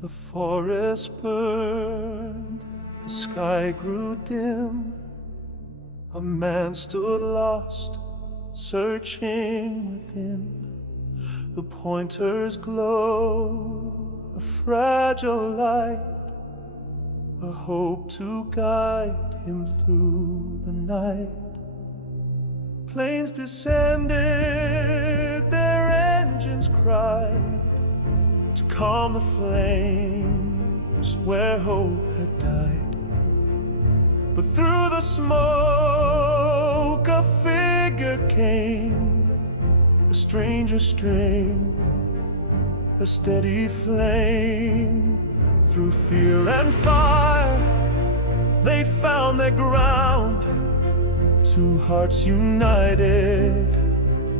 The forest burned, the sky grew dim. A man stood lost, searching within. The pointer's glow, a fragile light, a hope to guide him through the night. Planes descended, their engines cried to calm the flames where hope had died. But through the smoke a figure came, a stranger strength, a steady flame. Through fear and fire they found their ground, two hearts united,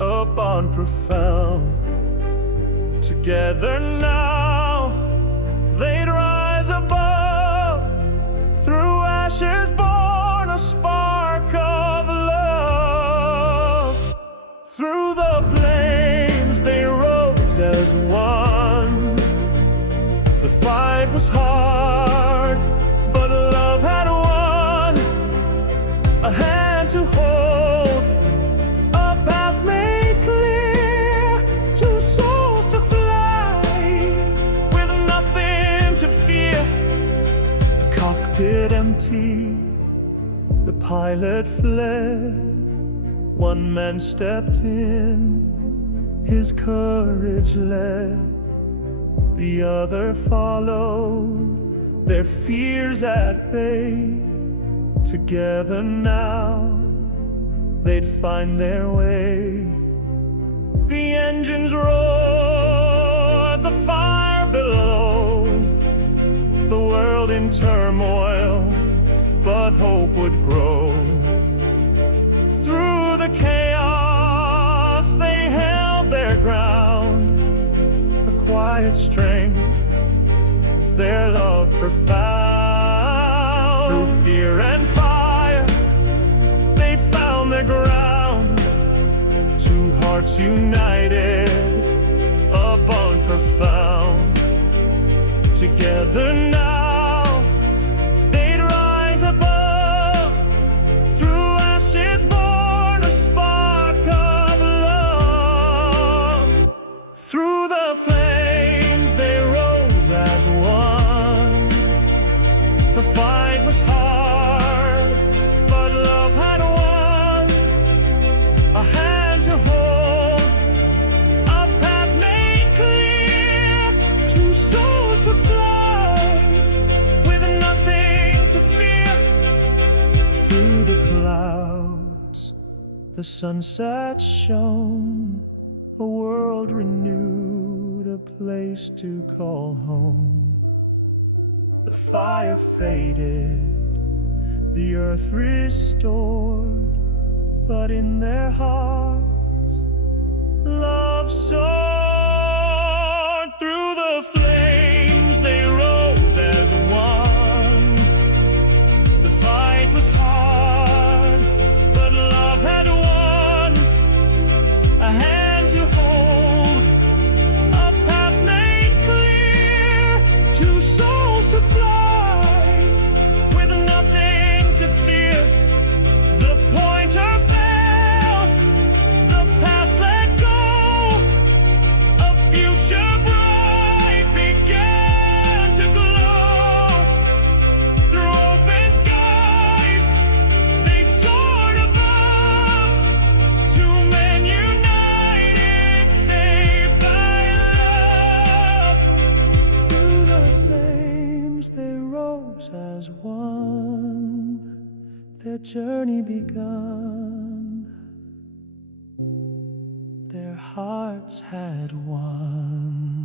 a bond profound. Together now they'd rise above, through ashes born a spark of love. Through the flames they rose as one. The fight was hard, but love had won. A hand to hold, a path made clear. Two souls took flight with nothing to fear. The cockpit empty, the pilot fled. One man stepped in, his courage led. The other followed, their fears at bay. Together now they'd find their way. The engines roared, the fire below, the world in turmoil, but hope would grow. Through the chaos they held their ground, a quiet strength, their love profound. Through fear and fire they found their ground, two hearts united, a bond profound. Together now they'd rise above, through ashes born a spark of love. Through the flames they rose as one. The fight was hard, but love had won. A hand to hold, a path made clear. Two souls took flight with nothing to fear. Through the clouds the sunset shone, a world renewed, a place to call home. The fire faded, the earth restored, but in their hearts love soared. Through the flames they rose as one. The fight was hard, but love had won. A hand to hold, a path made clear. Two souls took flight with nothing to fear. The pointer fell, the past let go. A future bright began to glow. Through open skies they soared above, two men united, saved by love. Through the flames they rose as one, their journey begun, their hearts had won.